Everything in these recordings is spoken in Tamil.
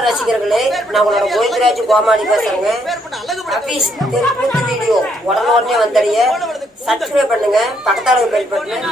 ரசிகர்களே, நான் உங்களோட கோவிந்தராஜ் கோமாளி பேசுறேங்க. அபீஸ் தெருக்கூத்து வீடியோ உடனே வந்தடைய சப்ஸ்கிரைப் பண்ணுங்க, பக்கத்தால பெல் பட்டன்.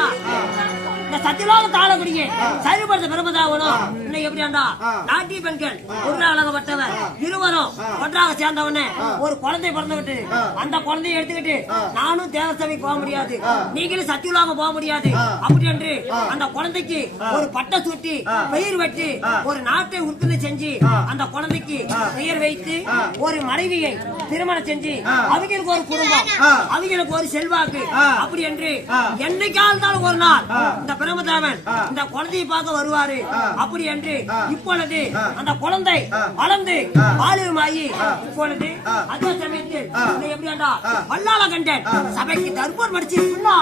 இந்த சத்தியலோக தாளக்குடியே சரிபடுத்த பெருமதாகணும். இன்னைக்கு எப்படியாண்டா நாட்டிய பெண்கள் உருளாகப்பட்டவர் இருவரும் ஒன்றாக சேர்ந்தவனே ஒரு குழந்தை பிறந்து விட்டு அந்த குழந்தையை எடுத்துக்கிட்டு நானும் தேவசபைக்கு போக முடியாது, நீங்களும் சத்தியலோகம் போக முடியாது அப்படி என்று அந்த குழந்தைக்கு ஒரு பட்டை சூட்டி பெயர் வச்சு ஒரு நாட்டை உற்பத்தி செஞ்சு அந்த குழந்தைக்கு பெயர் வைத்து ஒரு மனைவியை திருமணம் செஞ்சு அவங்களுக்கு ஒரு குடும்பம், அவங்களுக்கு ஒரு செல்வாக்கு அப்படி என்று என்னைக்காலும் ஒரு நாள் இந்த பிரமதேவன் இந்த குழந்தையை பார்க்க வருவாரு அப்படி என்று இப்பொழுது அந்த குழந்தை வளர்ந்து பாலியமாகி இப்பொழுது அதே சமயத்தில் எப்படியாண்டா வல்லாள கண்டன் சபைக்கு தர்ப்பணம் படிச்சிருக்குன்னா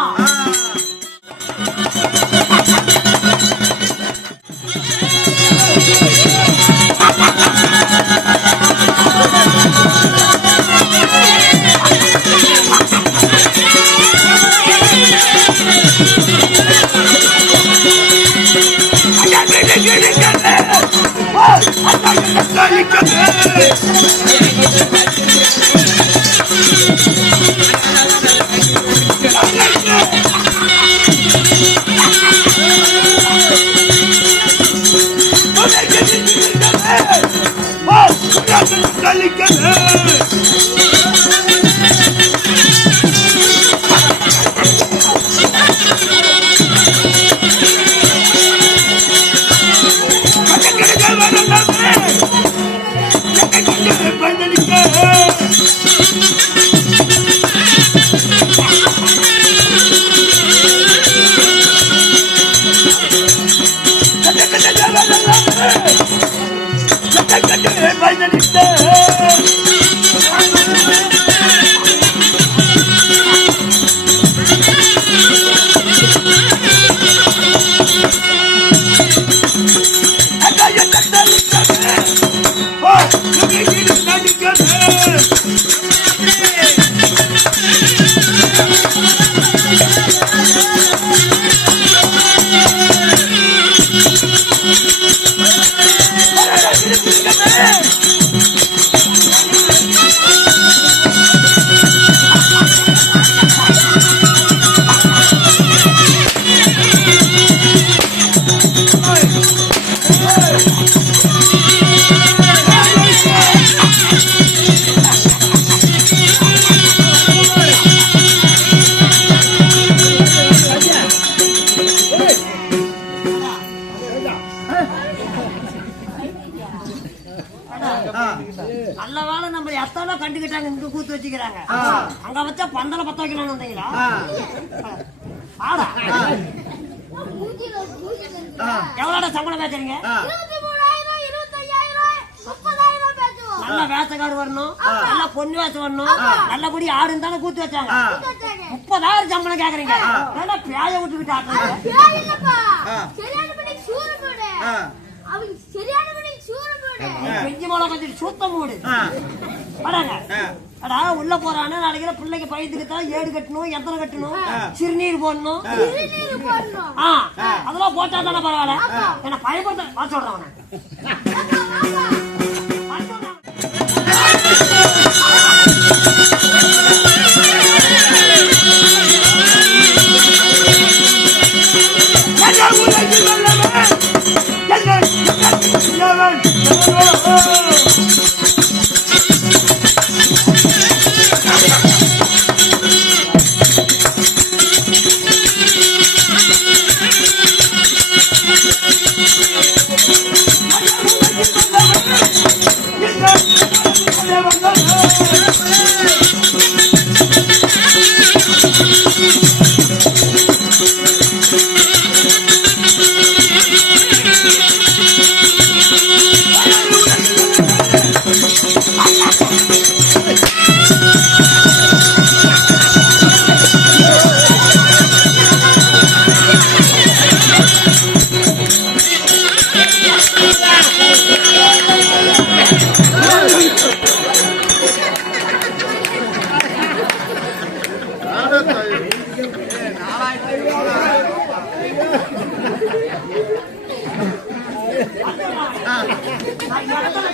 அங்க வச்சா பந்தல 10 வைக்கணும் வந்தீங்களா? எவ்வளோ சம்பளம் பேசுறீங்க? நல்ல வேசக்காரு வரணும், நல்ல பொண்ணு வேசம் வரணும், நல்லபடி ஆடு இருந்தாலும் கூத்து வச்சாங்க. 30,000 சம்பளம் கேக்குறீங்க, நல்லா பேய விட்டுக்கிட்டு சூத்தம் மூடு வராங்க. உள்ள போறானு நாளைக்கு பிள்ளைக்கு பயத்துக்குத்தான் ஏடு கட்டணும், எத்தனை கட்டணும், சிறுநீர் போடணும், அதெல்லாம் போட்டா தானே பரவாயில்ல. என்ன பயப்படுத்த சொல்றவன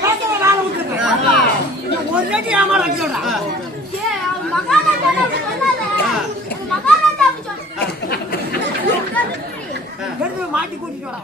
பேசுற வேலை விட்டுருக்கேன். ஒரு ரெடி ஆமா வச்சுடா. மாட்டி கூட்டிட்டு வரா.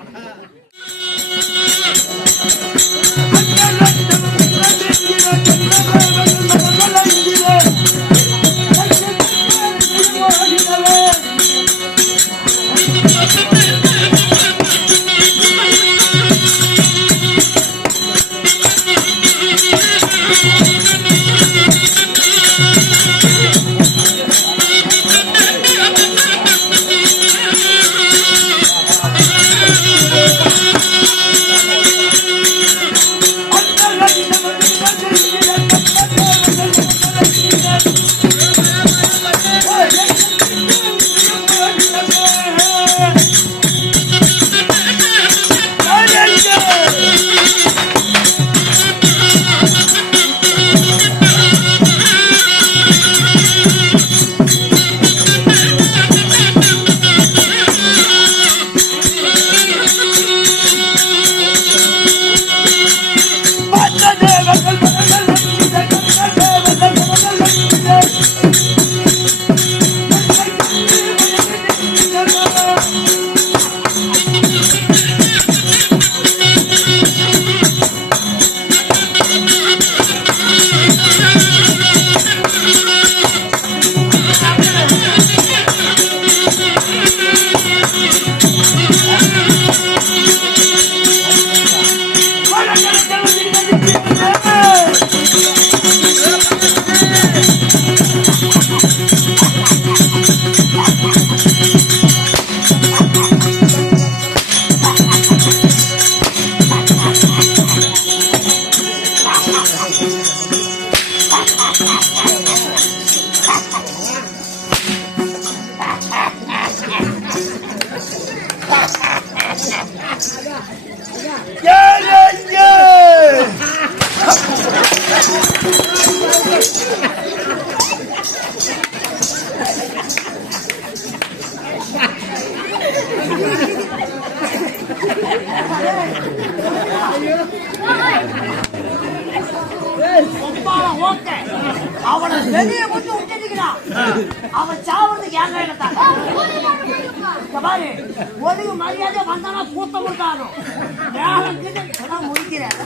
அவனை வெளியே மட்டும் விட்டுக்கிறான். அவன் சாவறதுக்கு என் கையில தான். பாரு, ஒதுக்கு மரியாதை வந்தானா கூட்டம் கொடுத்தாலும் முடிக்கிறேன்.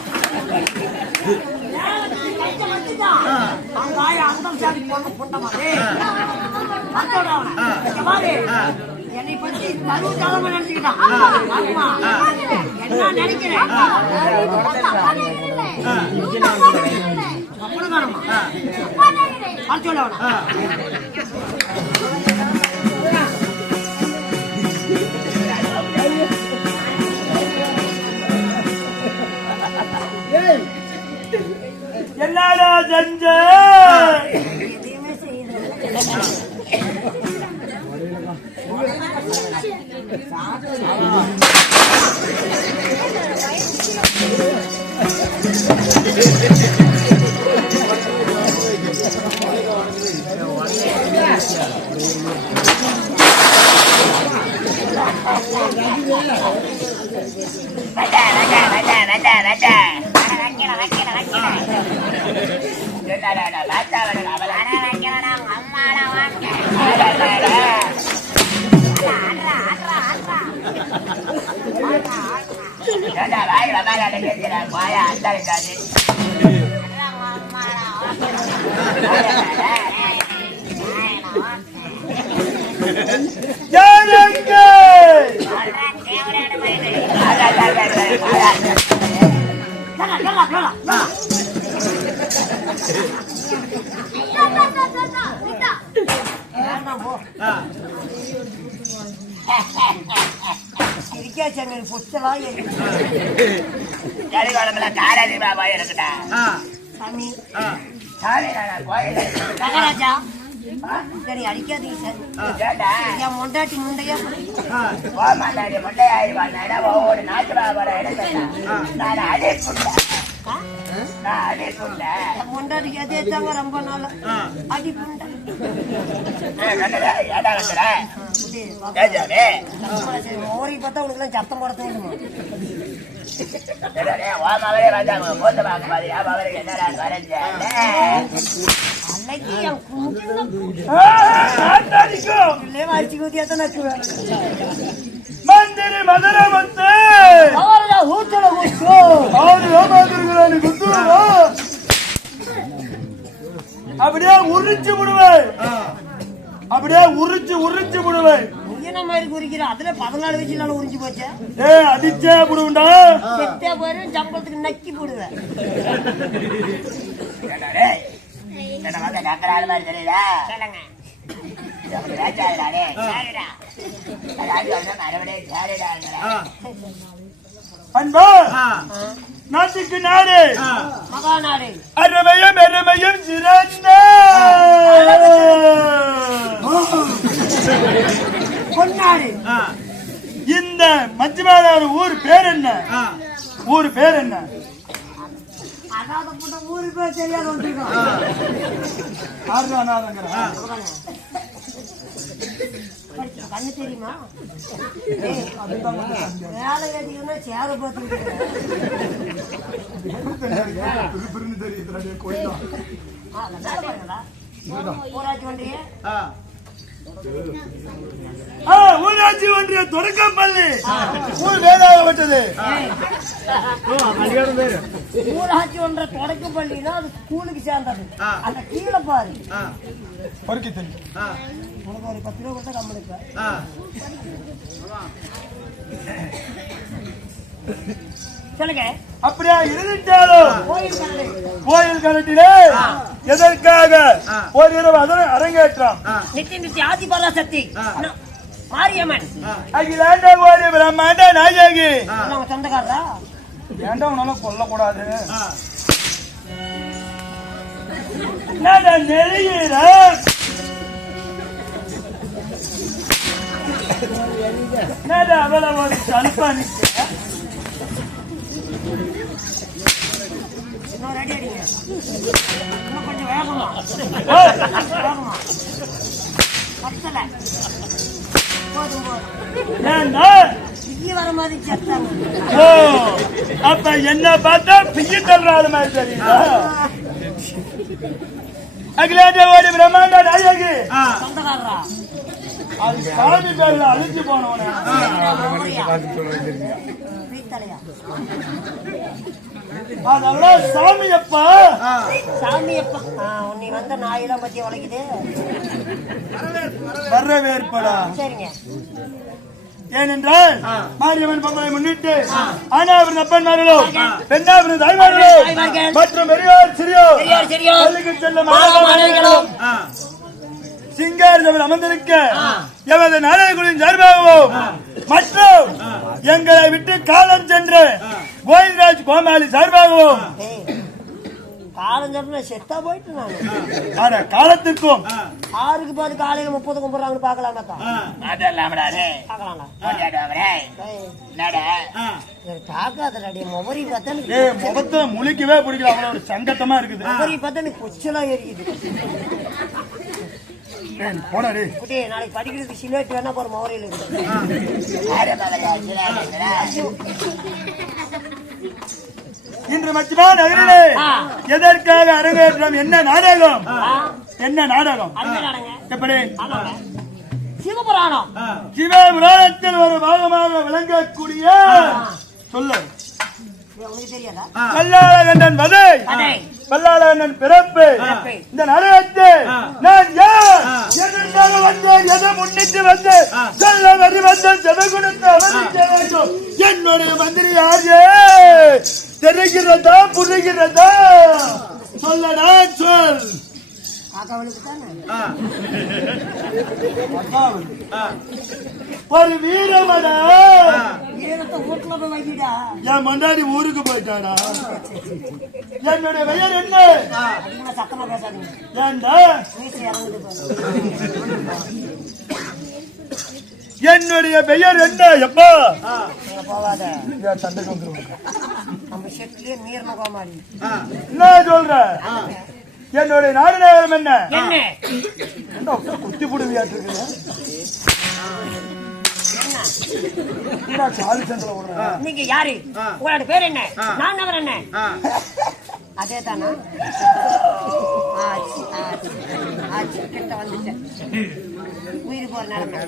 அவங்க ஆய அந்தம் சாதி பொண்ணு புண்ட மாதிரி பாரு, என்னை பத்தி தருவ காலமா நினைச்சுக்கிட்டான். என்ன நினைக்கிறேன் அப்படிதானம்மா சொல்ல என்னடா செஞ்ச எதையுமே செய்யல. அடிக்காதீங்க சார், என் முண்டாட்டி முண்டையா முண்டாட்டிக்கு அதே தாங்க ரொம்ப நாள் அடி புண்டை மோரி பார்த்தா உனக்கு எல்லாம் சத்தம் போட தோணுமா? அன்னைக்கு என் குமுக்கு அடிச்சு ஊத்தியாத்தான் நச்சுவேன். மந்திரி மதுரை முத்து அவரா ஊத்துல ஊத்து அவரு ஏமாத்திருக்கிறான்னு குத்துவா அப்படியே உரிச்சு விடுவேன். அப்படியே உரிச்சு விடுவேன். என்ன மாதிரி குறிக்கிற அதுல 14 வயசுல உறிஞ்சு போச்சு. அடிச்சே விடுவேன்டா. செத்தே போயிரும் சம்பளத்துக்கு நக்கி போடுவேன். சொல்லுங்க அன்பா நாட்டுக்கு நாடு மகாநாடு அருமையும் சிறந்த பொன்னாடு. இந்த மஞ்சுமாதார் ஊர் பேர் என்ன? ஊர் பேர் என்ன? அதாவது புட்ட ஊரு பேர் தெரியாது வந்துருக்கோம். கண்ணு தெரியுமா? வேலை கேட்டீங்கன்னா சேர பார்த்து ஊராட்சி ஒன்றிய ஊராட்சி ஒன்றிய தொடக்கம் பள்ளி ஊர் வேதாகப்பட்டது. ஊராட்சி ஒன்றிய தொடக்கம் பள்ளினா அது ஸ்கூலுக்கு சேர்ந்தது. அந்த கீழே பாரு பொறுக்கி தண்ணி உனக்கு ஒரு 10 ரூபா கொடுத்தா கம்மலுக்கு சொல்லுங்க. அப்படியா இருந்துட்டாலும் கோயில் கலட்டிலே எதற்காக ஒரு இரவு அதனை அரங்கேற்றம் நித்திய ஆதி பராசக்தி மாரியம்மன் அகிலாண்ட கோடி பிரம்மாண்ட நாயகி நம்ம சொந்தக்காரரா ஏண்டா உன்னால கொல்லக்கூடாது நெருகிற அவளை ஒரு கல்பனிக்க ரெடி அடிங்க இன்னும் கொஞ்சம் வேகமா பத்தல போதும் பிய்ய வர மாதிரி செத்தாங்க. அப்ப என்ன பார்த்தா பிய்ய தள்ளுற மாதிரி தெரியுதா? அகிலாண்ட ஓடி பிரம்மாண்ட நாயகி சொந்தக்காரரா அது சாமி பேர்ல அழிஞ்சு போனவன அதெல்லாம் சாமியப்பா சாமியப்பா. நீ வந்த நாயெல்லாம் பத்தி உழைக்குது வரவேற்படா. சரிங்க. ஏனென்றால் மாரியம்மன் பொங்கலை முன்னிட்டு ஆனாவின் அப்பன்மார்களும் பெண்ணாவின் தாய்மார்களும் மற்றும் பெரியோர் சிறியோர் பள்ளிக்கு செல்லும் மாணவர்களும் சிங்காரிதவர் அமர்ந்திருக்க எமது நாடகங்களின் சார்பாகவும் மற்றும் எங்களை விட்டு காலம் சென்ற கோயில்ராஜ் கோமாளி சார்பாகவும் காலம் சென்ற செத்தா போயிட்டு நான் காலத்திற்கும் 6க்கு பாது காலையில 30 கும்பிடுறாங்கன்னு பாக்கலாமா தான் பாக்காத மொபரி பார்த்தா முகத்தை முழிக்கவே பிடிக்கல. அவ்வளவு ஒரு சங்கட்டமா இருக்குது. மொபரி பார்த்தா நீ கொச்சலா எரியுது. குட்டி நாளைக்கு படிக்கிறதுக்கு சிலேட் வேணா போற மொபரியில் இருக்குது. இன்று மச்சுமா நகரிலே எதற்காக அரங்கேற்றம்? என்ன நாடகம்? என்ன நாடகம்? எப்படி? சிவபுராணம். சிவபுராணத்தில் ஒரு பாகமாக விளங்கக்கூடிய சொல்லு தெரியாதா? பல்லாளகண்டன் வதை, பல்லாளகண்டன் பிறப்பு. இந்த நாடகத்தை நான் யார், எதற்காக வந்தேன், எதை முன்னிட்டு வந்தேன், சொல்ல வரி வந்தேன், செவை கொடுத்து அவதிக்க வேண்டும். என்னுடைய மந்திரி யாரு தெரிகிறதா புரிகிறதா? சொல்லடா சொல். ஒரு வீரமடா வீட்டுல போய் வைக்கிடா. என் மண்டாடி ஊருக்கு போயிட்டாடா. என்னுடைய பெயர் என்ன? சத்தமா பேசாதீங்க. ஏண்டா என்னுடைய பெயர் என்ன? எப்பா போகாத சண்டைக்கு வந்துருவோம். நம்ம செட்லயே நீர்ம கோமாளி. என்ன சொல்ற? என்னுடைய நாடு நகரம் என்ன? குத்தி புடுவியாட்டு இருக்குது. என்ன சாலி சந்தில ஓடுற நீங்க யாரு? உங்களோட பேர் என்ன? நான் நகர் என்ன? அதே தானா? கிட்ட வந்துட்டேன். உயிர் போற நிலைமை.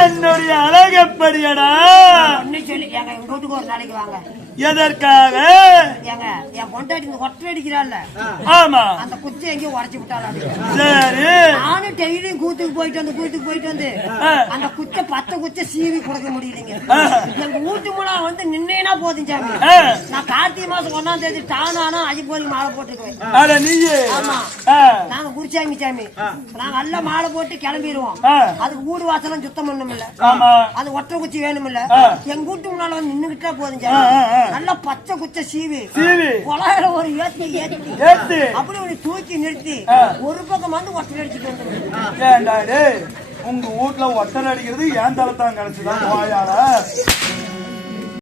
என்னுடைய அழகப்படியடா ஒண்ணு சொல்லி எங்க எங்க வீட்டுக்கு ஒரு நாளைக்கு வாங்க. எதற்காக? ஏங்க என் பொண்டாட்டி இந்த ஒற்றை அடிக்கிறாள்ல, ஆமா அந்த குச்சி எங்கேயும் உடச்சு விட்டாலும் சரி நானும் டெய்லியும் கூத்துக்கு போயிட்டு வந்து அந்த குச்சை 10 குச்சை சீவி கொடுக்க முடியலைங்க. எங்க வீட்டு மூலம் வந்து நின்னேனா போதும் சாமி. நான் கார்த்திகை மாசம் 1ஆம் தேதி டானானா அஜிபோலி மாலை போட்டுக்குவேன். அட நீயே ஆமா நாங்க குருசாமி சாமி நாங்க நல்ல மாலை போட்டு கிளம்பிடுவோம். அதுக்கு வீடு வாசலாம் சுத்தம் பண்ணும் இல்ல, ஆமா அது ஒற்றை குச்சி வேணும் இல்ல. எங்க வீட்டு முன்னால வந்து நின்னுகிட்டா போதும் சாமி. நல்லா பச்சை குச்சை சீவி கொலையில ஒரு ஏத்தி அப்படி ஒரு தூக்கி நிறுத்தி ஒரு பக்கம் வந்து ஒற்றை அடிச்சுட்டு வந்து உங்க வீட்டுல ஒட்டல் அடிக்கிறது ஏன் தளத்தான் கிடைச்சுதான் வாயால